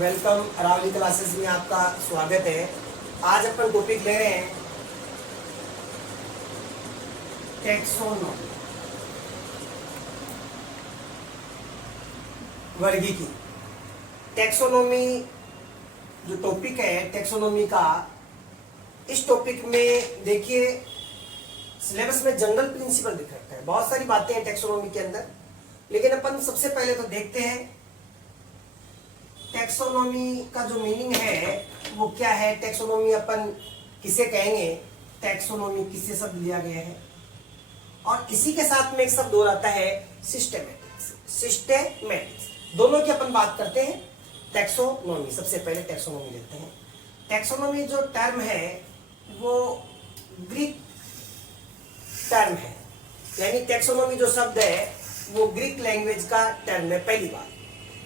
Welcome Aravalli classes में आपका स्वागत है। आज अपन टॉपिक ले रहे हैं टैक्सोनॉमी, वर्गीकी। टैक्सोनॉमी जो टॉपिक है टैक्सोनॉमी का, इस टॉपिक में देखिए सिलेबस में जनरल प्रिंसिपल दिख रखा है। बहुत सारी बातें हैं टैक्सोनॉमी के अंदर, लेकिन अपन सबसे पहले तो देखते हैं टैक्सोनॉमी का जो मीनिंग है वो क्या है। टैक्सोनॉमी अपन किसे कहेंगे, टैक्सोनॉमी किससे शब्द लिया गया है, और इसी के साथ में एक शब्द और आता है सिस्टेमेटिक्स। सिस्टेमेटिक्स दोनों की अपन बात करते हैं। टैक्सोनॉमी, सबसे पहले टैक्सोनॉमी लेते हैं। टैक्सोनॉमी जो टर्म है वो ग्रीक टर्म है, यानी टैक्सोनॉमी जो शब्द है वो ग्रीक लैंग्वेज का टर्म है। पहली बात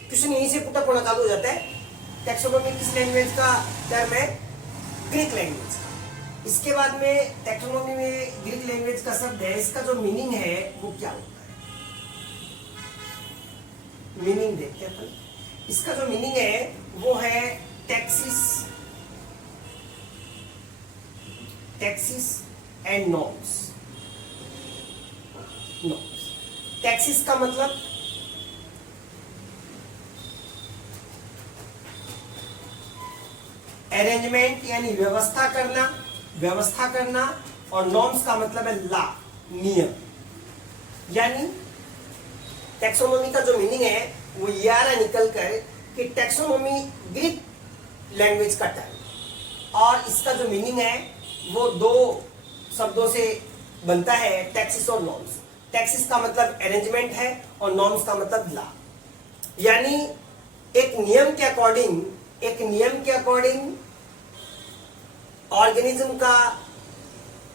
क्वेश्चन यहीं से पुटअप होना चालू हो जाता है। टैक्सोनॉमी किस लैंग्वेज का टर्म है? ग्रीक लैंग्वेज का। इसके बाद में टैक्सोनॉमी में ग्रीक लैंग्वेज का शब्द है, इसका जो मीनिंग है वो क्या होता है, मीनिंग देखते हैं अपन। इसका जो मीनिंग है वो है टैक्सिस एंड नॉर्म्स। टैक्सिस का मतलब अरेंजमेंट यानी व्यवस्था करना, और नॉर्म्स का मतलब है लॉ, नियम। यानी टैक्सोनॉमी का जो मीनिंग है वो ये आ रहा निकल कर कि टैक्सोनॉमी ग्रीक लैंग्वेज का टर्म, और इसका जो मीनिंग है वो दो शब्दों से बनता है, टैक्सिस और नॉर्म्स। टैक्सिस का मतलब अरेंजमेंट है और नॉर्म्स का मतलब लॉ। यानी एक नियम के अकॉर्डिंग ऑर्गेनिज्म का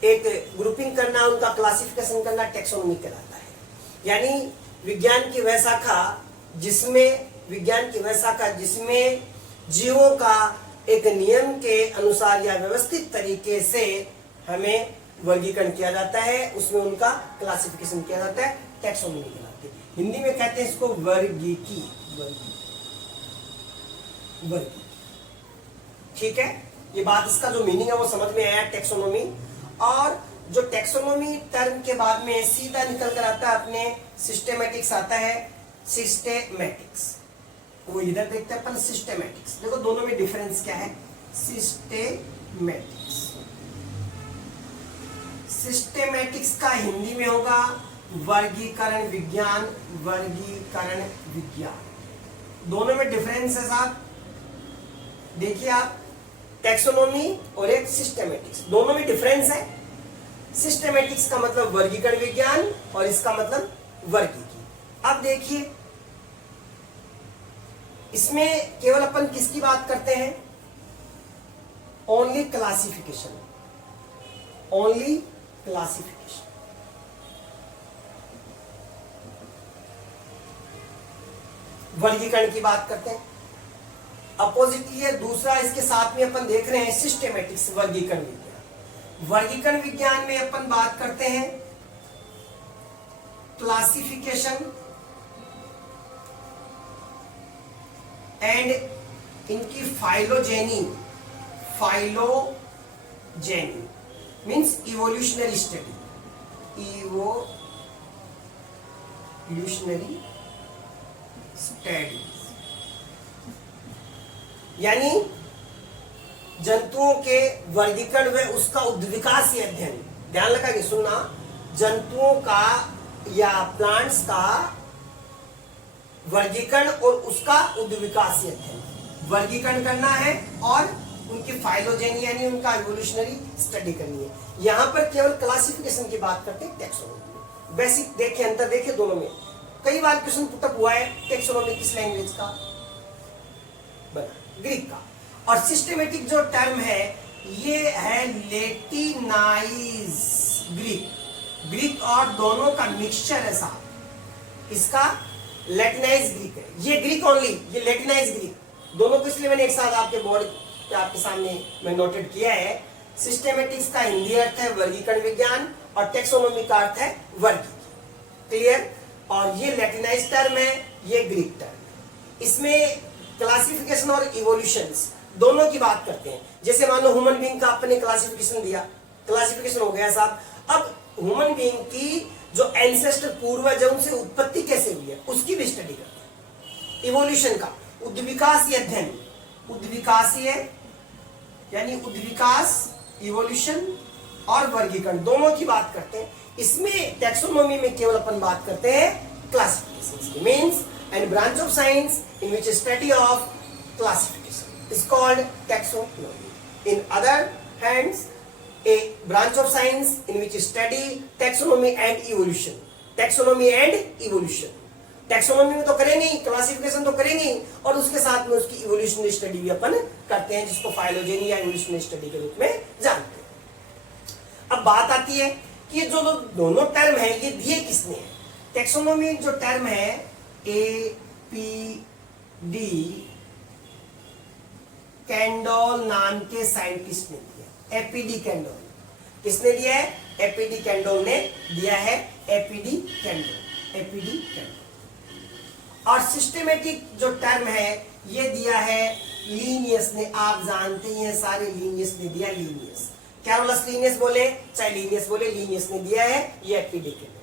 एक ग्रुपिंग करना, उनका क्लासिफिकेशन करना टैक्सोनॉमी कहलाता है। यानी विज्ञान की वह शाखा जिसमें जीवों का एक नियम के अनुसार या व्यवस्थित तरीके से हमें वर्गीकरण किया जाता है, उसमें उनका क्लासिफिकेशन किया जाता है, टैक्सोनॉमी कहलाती है। हिंदी में कहते हैं इसको वर्गीकी। ठीक है, ये बात, इसका जो मीनिंग है वो समझ में आया टैक्सोनॉमी। और जो टैक्सोनॉमी टर्म के बाद में सीधा निकल कर आता है अपने सिस्टेमेटिक्स आता है। सिस्टेमेटिक्स वो इधर देखते हैं अपन, सिस्टेमेटिक्स। देखो दोनों में डिफरेंस क्या है। सिस्टेमेटिक्स का हिंदी में होगा वर्गीकरण विज्ञान। दोनों में डिफरेंस है साहब, देखिए आप, टैक्सोनॉमी और एक सिस्टेमेटिक्स, दोनों में डिफरेंस है। सिस्टेमेटिक्स का मतलब वर्गीकरण विज्ञान और इसका मतलब वर्गीकी। अब देखिए इसमें केवल अपन किसकी बात करते हैं? Only classification. वर्गीकरण की बात करते हैं। अपोजिटली है दूसरा, इसके साथ में अपन देख रहे हैं सिस्टेमेटिक्स, वर्गीकरण विज्ञान। वर्गीकरण विज्ञान में अपन बात करते हैं क्लासिफिकेशन एंड इनकी फाइलोजेनी मीन्स इवोल्यूशनरी स्टडी। यानी जंतुओं के वर्गीकरण व उसका उद्विकासीय अध्ययन। ध्यान लगा के सुनना, जंतुओं का या प्लांट्स का वर्गीकरण और उसका उद्विकासीय अध्ययन। वर्गीकरण करना है और उनकी फाइलोजेनी यानी उनका इवोल्यूशनरी स्टडी करनी है। यहां पर केवल क्लासिफिकेशन की बात करते हैं टैक्सोनॉमी। बेसिक देखिए, अंतर देखिए दोनों में। कई बार क्वेश्चन पुटअप हुआ है टैक्सोनॉमी किस लैंग्वेज का बना, ग्रीक का। और सिस्टेमेटिक जो टर्म है ये है लेटिनाइज ग्रीक और दोनों का मिक्सचर है साहब। इसका लेटिनाइज ग्रीक है, ये ग्रीक ओनली, ये लेटिनाइज ग्रीक, दोनों को इसलिए मैंने एक साथ आपके बोर्ड पे आपके सामने मैं नोटेड किया है। सिस्टेमेटिक्स का हिंदी अर्थ है वर्गीकरण विज्ञान और टैक्सोनॉमी का अर्थ है वर्गीकरण। क्लियर? और ये लैटिनाइज टर्म है, ये ग्रीक टर्म है। इसमें क्लासिफिकेशन और इवोल्यूशंस दोनों की बात करते हैं। जैसे मान लो ह्यूमन बीइंग का आपने क्लासिफिकेशन दिया, क्लासिफिकेशन हो गया साहब। अब ह्यूमन बीइंग की जो एंसेस्टर पूर्वज है उनसे उत्पत्ति कैसे हुई है उसकी भी स्टडी करते हैं। इवोल्यूशन का उद्विकासीय अध्ययन, उद्विकासीय यानी उद्विकास, इवोल्यूशन और वर्गीकरण दोनों की बात करते हैं। इसमें टैक्सोनॉमी में केवल अपन बात करते हैं क्लासिफिकेशन की। Means and branch of science in which study of classification is called taxonomy. In other hands a branch of science in which study taxonomy and evolution, taxonomy and evolution। Taxonomy में तो करेंगे ही, classification तो करेंगे ही, और उसके साथ में उसकी इवोल्यूशनरी स्टडी भी अपन करते हैं, जिसको फाइलोजेनी या इवोल्यूशनरी स्टडी के रूप में जानते हैं। अब बात आती है कि जो दोनों टर्म है ये दिए किसने है। टैक्सोनॉमी जो टर्म है APD कैंडोल नाम के साइंटिस्ट ने दिया। एपीडी कैंडोल किसने दिया है? एपीडी कैंडोल ने दिया है। APD Candolle. और सिस्टेमेटिक जो टर्म है ये दिया है लीनियस ने। आप जानते हैं सारे लीनियस ने दिया। लीनियस कैरोलस लीनियस बोले चाहे लीनियस बोले, लीनियस ने दिया है ये एपीडी कैंडोल।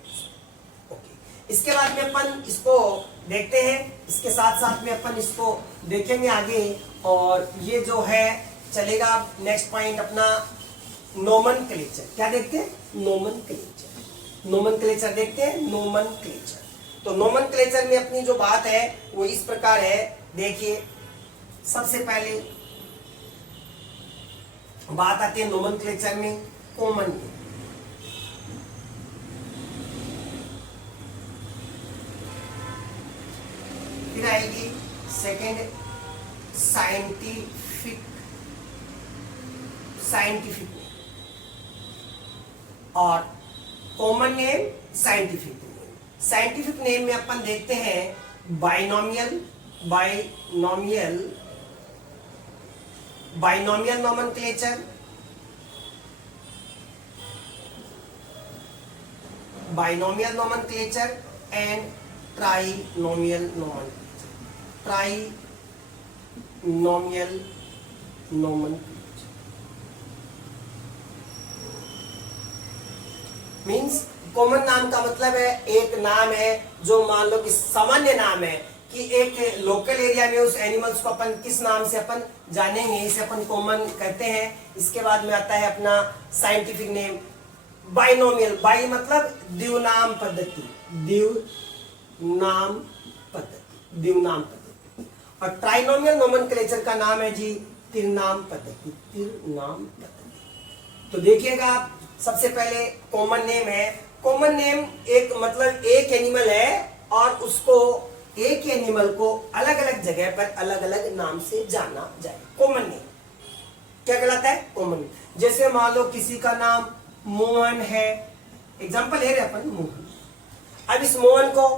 ओके, इसके बाद में अपन इसको देखते हैं, इसके साथ साथ में अपन इसको देखेंगे आगे। और ये जो है चलेगा नेक्स्ट पॉइंट अपना नोमेनक्लेचर। क्या देखते हैं? नोमेनक्लेचर देखते हैं। नोमेनक्लेचर तो नोमेनक्लेचर में अपनी जो बात है वो इस प्रकार है। देखिए, सबसे पहले बात आती है नोमेनक्लेचर में कॉमन नेम। फिर आएगी सेकंड साइंटिफिक नेम, और common name scientific name. Scientific name में अपन देखते हैं binomial nomenclature, binomial nomenclature and trinomial nomenclature. Means common नाम का मतलब है एक नाम है जो मान लो कि सामान्य नाम है कि एक लोकल एरिया में उस एनिमल्स को अपन किस नाम से अपन जानेंगे, इसे अपन कॉमन कहते हैं। इसके बाद में आता है अपना साइंटिफिक नेम बाइनोमियल। बाई मतलब द्विनाम पद्धति, द्विनाम पद्धति। और ट्राइनोमियल नोमेनक्लेचर का नाम है जी त्रिनाम पद्धति। तो देखिएगा आप, सबसे पहले कॉमन नेम है। कॉमन नेम एक मतलब एक एनिमल है और उसको एक एनिमल को अलग अलग जगह पर अलग अलग नाम से जाना जाए। कॉमन नेम क्या कहलाता है? Common name. जैसे मान लो किसी का नाम मोहन है, एग्जांपल ले रहे अपन मोहन। अब इस मोहन को,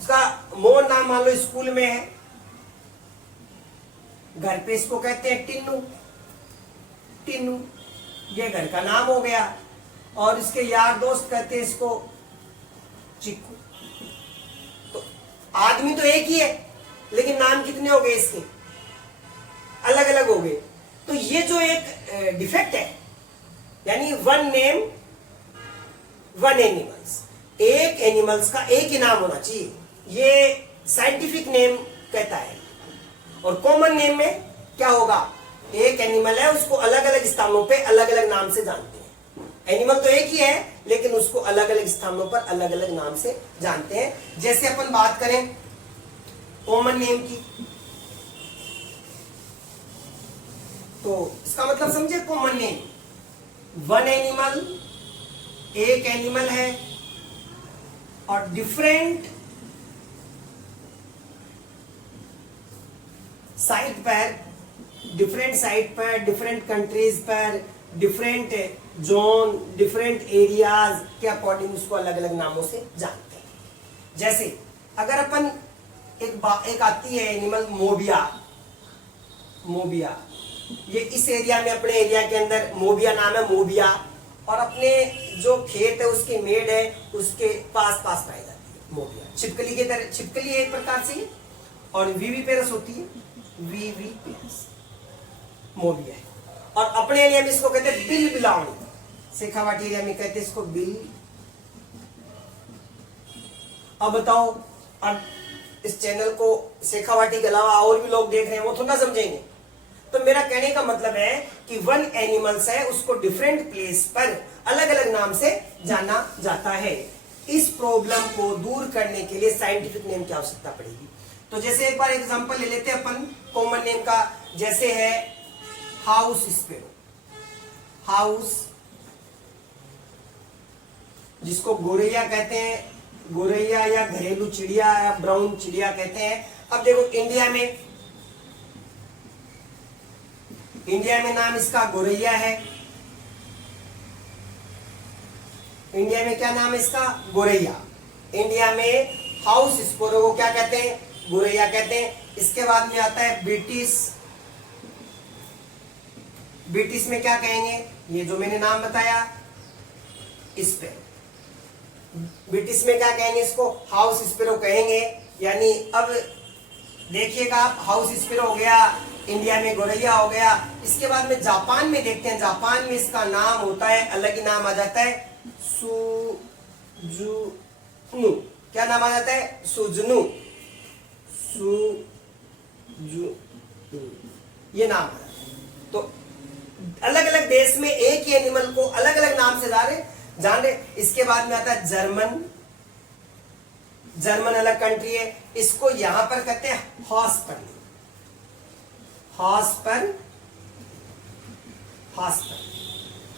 उसका मोहन नाम मान लो स्कूल में है, घर पे इसको कहते हैं टिन्नू, ये घर का नाम हो गया। और इसके यार दोस्त कहते हैं इसको चिक्कू। तो आदमी तो एक ही है लेकिन नाम कितने हो गए इसके? अलग अलग हो गए। तो ये जो एक डिफेक्ट है, यानी वन नेम वन एनिमल्स, एक एनिमल्स का एक ही नाम होना चाहिए, ये साइंटिफिक नेम कहता है। और कॉमन नेम में क्या होगा? एक एनिमल है, उसको अलग अलग स्थानों पे अलग अलग नाम से जानते हैं। एनिमल तो एक ही है लेकिन उसको अलग अलग स्थानों पर अलग अलग नाम से जानते हैं। जैसे अपन बात करें कॉमन नेम की, तो इसका मतलब समझे, कॉमन नेम वन एनिमल, एक एनिमल है और डिफरेंट साइट पर, डिफरेंट कंट्रीज पर, डिफरेंट जोन, डिफरेंट एरियाज के अकॉर्डिंग उसको अलग अलग नामों से जानते हैं। जैसे अगर अपन एक आती है एनिमल मोबिया, ये इस एरिया में, अपने एरिया के अंदर मोबिया नाम है, मोबिया। और अपने जो खेत है उसके मेड़ है उसके पास पाई जाती है मोबिया। छिपकली की तरह, छिपकली एक प्रकार से और वीवी पेरस होती है वीवी पेरस मोविया है। और अपने एरिया में इसको कहते हैं बिल बिलावणी, शेखावाटी एरिया में कहते हैं इसको बिल। अब बताओ, अब इस चैनल को शेखावाटी के अलावा और भी लोग देख रहे हैं, वो थोड़ा समझेंगे। तो मेरा कहने का मतलब है कि वन एनिमल्स है उसको डिफरेंट प्लेस पर अलग अलग नाम से जाना जाता है। इस प्रॉब्लम को दूर करने के लिए साइंटिफिक नेम की आवश्यकता पड़ेगी। तो जैसे एक बार एग्जांपल ले लेते हैं अपन कॉमन नेम का, जैसे है हाउस स्पैरो, हाउस जिसको गोरैया कहते हैं, गोरैया या घरेलू चिड़िया या ब्राउन चिड़िया कहते हैं। अब देखो इंडिया में नाम इसका गोरैया है। इंडिया में क्या नाम है इसका? गोरैया। इंडिया में हाउस स्पैरो को क्या कहते हैं? गोरैया कहते हैं। इसके बाद में आता है ब्रिटिश, ब्रिटिश में क्या कहेंगे? ये जो मैंने नाम बताया स्पैरो। ब्रिटिश में क्या कहेंगे इसको? हाउस स्पैरो कहेंगे। यानी अब देखिएगा आप, हाउस स्पैरो हो गया, इंडिया में गोरैया हो गया। इसके बाद में जापान में देखते हैं, जापान में इसका नाम होता है, अलग ही नाम आ जाता है सुजुनु। क्या नाम आ जाता है? सुजुनु, सुजुनु, ये नाम है। तो अलग अलग देश में एक ही एनिमल को अलग अलग नाम से जान रहे। इसके बाद में आता है जर्मन, जर्मन अलग कंट्री है, इसको यहां पर कहते हैं Hotspur, Hotspur, Hotspur.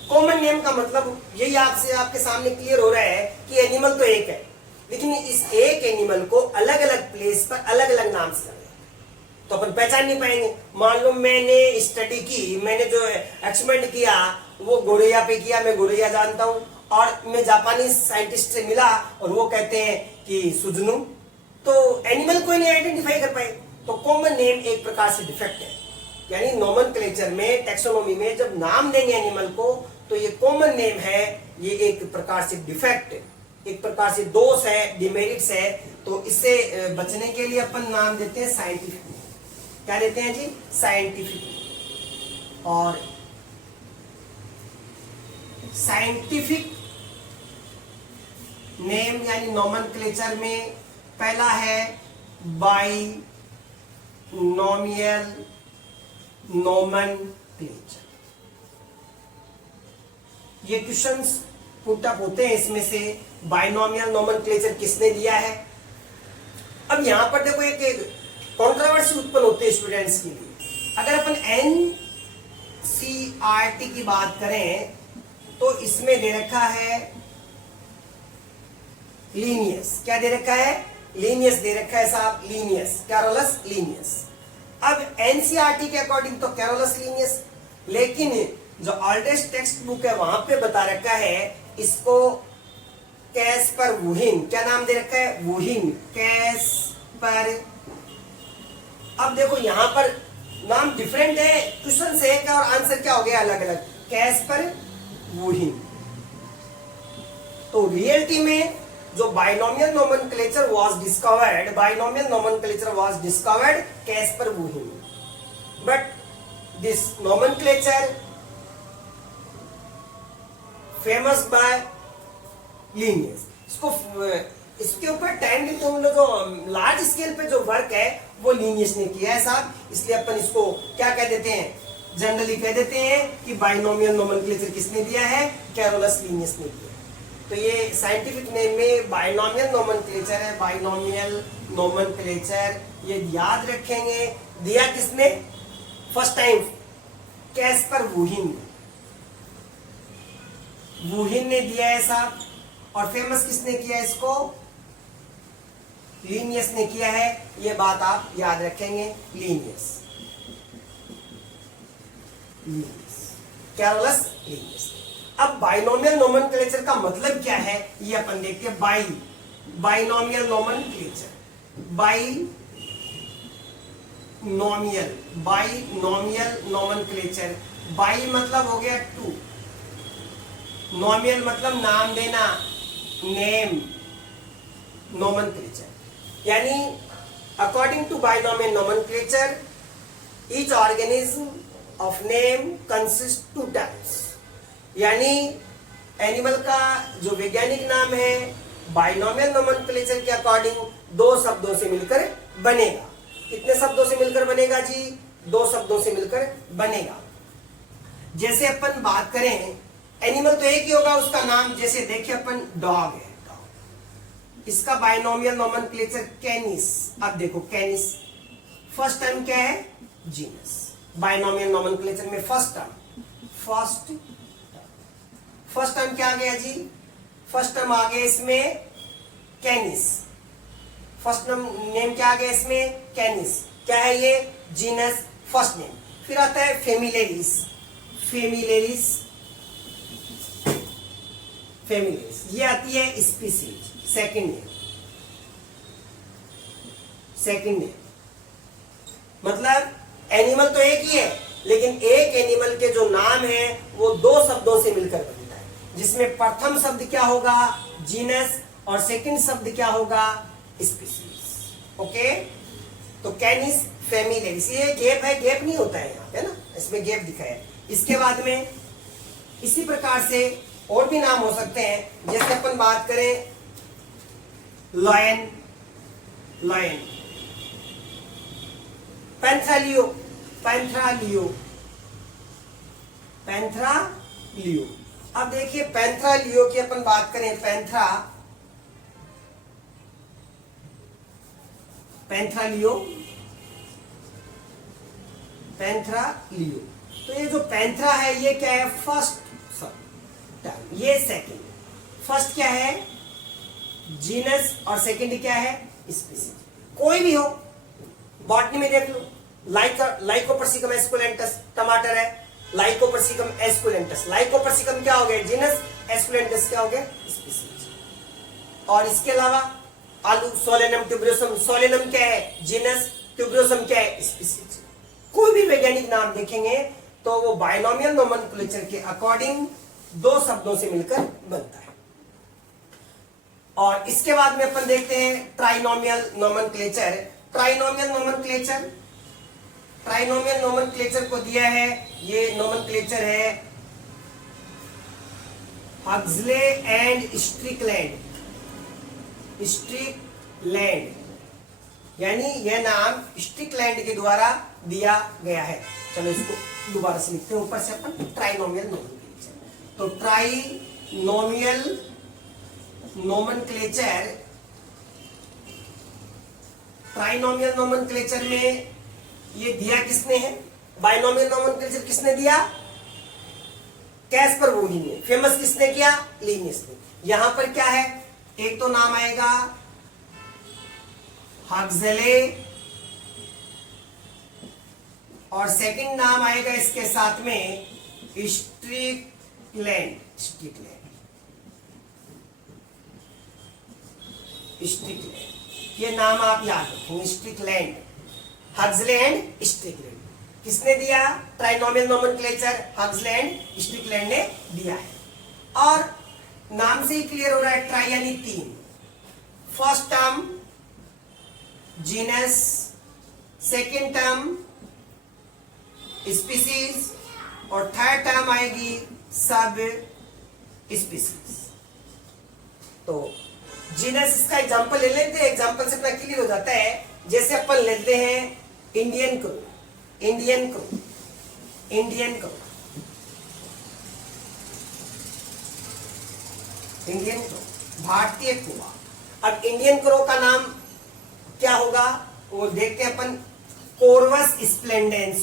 Common name का मतलब यही आपसे आपके सामने क्लियर हो रहा है कि एनिमल तो एक है, लेकिन इस एक एनिमल को अलग अलग प्लेस पर अलग अलग नाम से जाना तो अपन पहचान नहीं पाएंगे। मान लो मैंने स्टडी की, मैंने जो एक्सपेरिमेंट किया वो गोरैया पे किया, मैं गोरैया जानता हूं, और मैं जापानी साइंटिस्ट से मिला और वो कहते हैं कि सुजुनु, तो एनिमल को नहीं आइडेंटिफाई कर पाए। तो कॉमन नेम एक प्रकार से डिफेक्ट है, यानी नोमेनक्लेचर में, टैक्सोनॉमी में जब नाम देंगे एनिमल को तो ये कॉमन नेम है, ये एक प्रकार से डिफेक्ट, एक प्रकार से दोष है, डिमेरिट्स है। तो इससे बचने के लिए अपन नाम देते हैं साइंटिफिक। क्या देते हैं जी? साइंटिफिक। और साइंटिफिक नेम यानी नोमेनक्लेचर में पहला है बाइनोमियल नोमेनक्लेचर। ये क्वेश्चंस पुट अप होते हैं इसमें से, बाइनोमियल नोमेनक्लेचर किसने दिया है। अब यहां पर देखो एक कंट्रोवर्सी उत्पन्न होती है स्टूडेंट्स के लिए। अगर अपन एनसीईआरटी की बात करें तो इसमें दे रखा है लीनियस। क्या दे रखा है? लीनियस दे रखा है साहब, लीनियस, कैरोलस लीनियस। अब एनसीईआरटी के अकॉर्डिंग तो कैरोलस लीनियस, लेकिन जो ओल्डेस्ट टेक्स्ट बुक है वहां पे बता रखा है इसको कैस्पर वुहिन। क्या नाम दे रखा है? वुहिन, कैस्पर। अब देखो यहां पर नाम डिफरेंट है, क्वेश्चन से है और आंसर क्या हो गया अलग अलग, कैस्पर वुहिन। तो रियलिटी में जो binomial nomenclature was discovered, binomial nomenclature was discovered Caspar Bauhin, but this nomenclature famous by Linnaeus. इसके ऊपर टाइम भी तुम लोग जो लार्ज स्केल पे जो वर्क है वो लीनियस ने किया है साहब, इसलिए अपन इसको क्या कह देते हैं? जनरली कह देते हैं कि बाइनोमियल नोमेनक्लेचर किसने दिया है? कैरोलस लीनियस ने दिया। तो ये साइंटिफिक नेम में बाइनोमियल नोमेनक्लेचर है, बाइनोमियल नोमेनक्लेचर, ये याद रखेंगे। दिया किसने? फर्स्ट टाइम कैस्पर वुहिन, वुहिन ने दिया है साहब। और फेमस किसने किया है इसको? लीनियस ने किया है। ये बात आप याद रखेंगे, लीनियस, कैरोलस लीनियस। अब बाइनोमियल नोमेनक्लेचर का मतलब क्या है ये अपन देखते हैं। Binomial nomenclature, binomial nomenclature. By मतलब हो गया टू, नोमियल मतलब नाम देना, नेम, नोमेनक्लेचर। यानी According to binomial nomenclature, each organism of name consists two types. यानी एनिमल का जो वैज्ञानिक नाम है बाइनोमियल नोमेनक्लेचर के अकॉर्डिंग दो शब्दों से मिलकर बनेगा। कितने शब्दों से मिलकर बनेगा जी? दो शब्दों से मिलकर बनेगा। जैसे अपन बात करें, एनिमल तो एक ही होगा उसका नाम। जैसे देखिए अपन डॉग है, डॉग, इसका बाइनोमियल नोमेनक्लेचर कैनिस। अब देखो कैनिस फर्स्ट टर्म क्या है? जीनस। बाइनोमियल नोमेनक्लेचर में फर्स्ट टर्म क्या आ गया जी? फर्स्ट टर्म आ गया इसमें कैनिस। फर्स्ट नेम क्या आ गया इसमें? कैनिस। क्या है ये? Genus first name. फिर आता है फेमिलेरिस। ये आती है स्पीसीज, सेकंड नेम। मतलब एनिमल तो एक ही है, लेकिन एक एनिमल के जो नाम है वो दो शब्दों से मिलकर बनता है, जिसमें प्रथम शब्द क्या होगा? जीनस, और सेकंड शब्द क्या होगा? स्पीसीज। ओके, तो कैनिस, फेमिलेरिस। ये गैप है, गैप नहीं होता है यहाँ पे ना, इसमें गैप दिखा है। इसके बाद में इसी प्रकार से और भी नाम हो सकते हैं। जैसे अपन बात करें लॉयन, पैंथ्रालियो। अब देखिए पैंथ्रालियो की अपन बात करें, पैंथ्रालियो। तो ये जो पैंथ्रा है ये क्या है? फर्स्ट टर्म, ये सेकंड। फर्स्ट क्या है? जीनस, और सेकंड क्या है? स्पीसीज। कोई भी हो, बॉटनी में देख लो, लाइकोपर्सिकम एस्कुलेंटस टमाटर है, लाइकोपर्सिकम एस्कुलेंटस। लाइकोपर्सिकम क्या हो गया? जीनस, एस्कुलेंटस क्या हो गया? स्पीसीज। और इसके अलावा आलू, सोलेनम ट्यूबरोसम। सोलेनम क्या है? जीनस, ट्यूबरोसम क्या है? स्पीसीज। कोई भी वैज्ञानिक नाम देखेंगे तो वो बाइनोमियल नोमेनक्लेचर के अकॉर्डिंग दो शब्दों से मिलकर बनता है। और इसके बाद में अपन देखते हैं ट्राइनोमियल नोमेनक्लेचर। ट्राइनोमियल नोमेनक्लेचर को दिया है, ये नोमेनक्लेचर है हक्सले एंड स्ट्रिकलैंड, यानी यह नाम स्ट्रिकलैंड के द्वारा दिया गया है। चलो इसको दोबारा से लिखते हैं ऊपर से अपन, ट्राइनोमियल नोमेनक्लेचर। तो ट्राइनोमियल नोमेनक्लेचर में ये दिया किसने है? बाइनोमियल नोमेनक्लेचर किसने दिया? कैस्पर वुलिन ने। फेमस किसने किया? लिनियस ने। यहां पर क्या है? एक तो नाम आएगा हक्सले, और सेकंड नाम आएगा इसके साथ में स्ट्रिकलैंड। ये नाम आप याद रखेंगे, स्ट्रिकलैंड, हक्सले एंड स्ट्रिकलैंड। किसने दिया? Trinomial nomenclature Huxley and Strickland ने दिया है। और नाम से ही क्लियर हो रहा है, ट्राई यानी तीन। First term genus, second term species, और थर्ड टर्म आएगी सब स्पीसीज। तो जीनस, इसका एग्जांपल ले लेते हैं, एग्जांपल से अपना क्लियर हो जाता है। जैसे अपन लेते हैं इंडियन क्रो, भारतीय कौवा। अब इंडियन क्रो का नाम क्या होगा वो देखते हैं अपन। कोरवस स्प्लेंडेंस,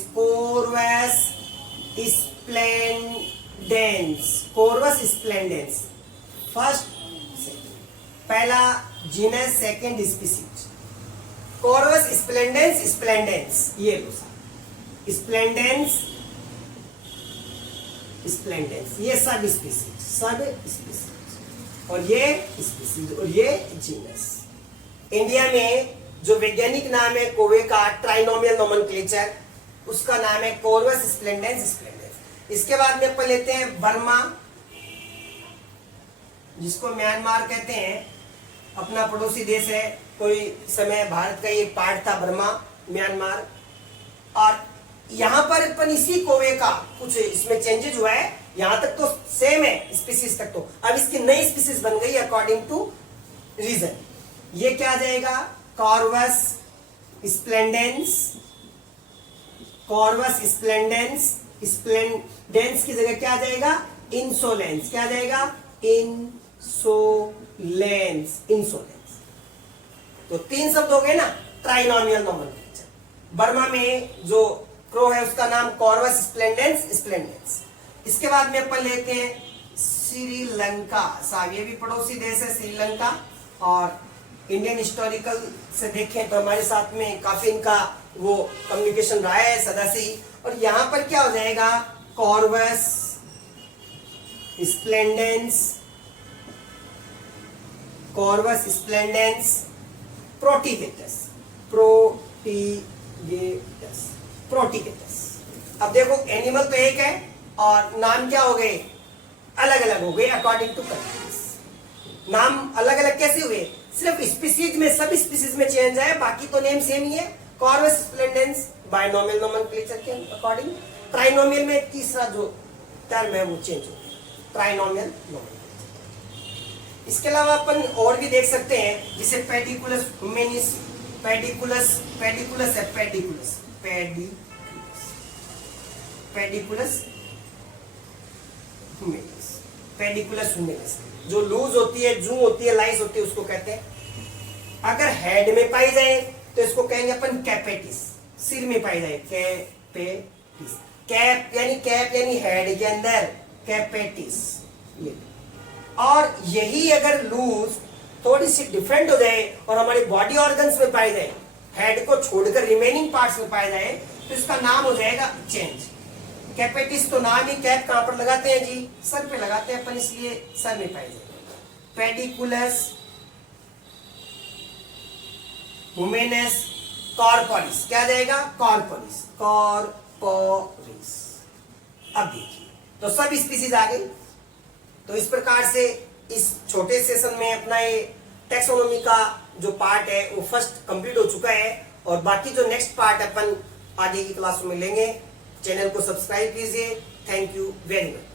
फर्स्ट, पहला जीनस, सेकंड स्पीसीज। कोरवस स्प्लेंडेंस, ये स्प्लेंडेंस, ये सब स्पीसीज, और ये स्पीसीज, और ये जीनस। इंडिया में जो वैज्ञानिक नाम है कौवे का ट्राइनोमियल नोमेनक्लेचर, उसका नाम है कोरवस स्प्लेंडेंस। इसके बाद में अपन लेते हैं बर्मा, जिसको म्यांमार कहते हैं, अपना पड़ोसी देश है। कोई समय भारत का एक पार्ट था बर्मा, म्यांमार, और यहाँ पर अपन इसी कोवे का कुछ इसमें चेंजेस हुआ है। यहां तक तो सेम है स्पीसीज तक, तो अब इसकी नई स्पीसीज बन गई अकॉर्डिंग टू रीजन। ये क्या आ जाएगा, Corvus splendens, Corvus splendens, splendens की जगह क्या आ जाएगा, इंसोलेंस, क्या आ जाएगा, इंसोलेंस, इंसोलेंस। तो 3 शब्द हो गए ना, ट्राइनोमियल नोमेनक्लेचर। बर्मा में जो क्रो है उसका नाम कॉर्वस स्प्लेंडेंस, स्प्लेंडेंस। इसके बाद में अपन लेते हैं श्रीलंका साहब, ये भी पड़ोसी देश है श्रीलंका, और इंडियन हिस्टोरिकल से देखें तो हमारे साथ में काफी इनका वो कम्युनिकेशन रहा है सदा से ही। और यहां पर क्या हो जाएगा, कॉर्वस स्प्लेंडेंस, कॉर्वस स्प्लेंडेंस, प्रोटिगेटस, प्रोटिगेटस, प्रोटिगेटस। अब देखो एनिमल तो एक है और नाम क्या हो गए, अलग अलग हो गए अकॉर्डिंग टू कंट्रीज। नाम अलग अलग कैसे हुए, सिर्फ स्पीसीज में, सब स्पीसीज में चेंज है, बाकी तो नेम सेम ही है। कॉर्वस स्प्लेंडेंस बायनोमियल नोमेनक्लेचर के अकॉर्डिंग, ट्राइनोमियल में तीसरा जो टर्म है वो चेंज हो गया, ट्राइनोमियल नोमेनक्लेचर। इसके अलावा अपन और भी देख सकते हैं, जिसे पेडिकुलस ह्यूमेनिस, पेडिकुलस, पेडिकुलस है, पेडिकुलस, पेडिकुलस, पेडिकुलस ह्यूमेनिस, पेडिकुलस ह्यूमेनिस। जो लूज होती है, जू होती है, लाइस होती है, उसको कहते हैं। अगर हेड में पाई जाए तो इसको कहेंगे अपन कैपेटिस, सिर में पाई जाए कैपेटिस, कैप यानी हेड के अंदर, कैपेटिस। ये और यही अगर लूज थोड़ी सी डिफरेंट हो जाए और हमारे बॉडी ऑर्गन्स में पाई जाए, हेड को छोड़कर रिमेनिंग पार्ट्स में पाया जाए, तो इसका नाम हो जाएगा चेंज। कैपेटिस तो नाम ही, कैप कहां पर लगाते हैं जी, सर पे लगाते हैं अपन, इसलिए सर में पाई जाएगी। पेडिकुलस ह्यूमेनस कॉर्पोरिस, क्या जाएगा, कॉर्पोरिस, कॉर्पोरिस। अब देखिए तो सब स्पीसीज आ गई। तो इस प्रकार से इस छोटे सेशन में अपना ये टैक्सोनॉमी का जो पार्ट है वो फर्स्ट कंप्लीट हो चुका है, और बाकी जो नेक्स्ट पार्ट अपन आगे की क्लास में लेंगे। चैनल को सब्सक्राइब कीजिए। Thank you very much.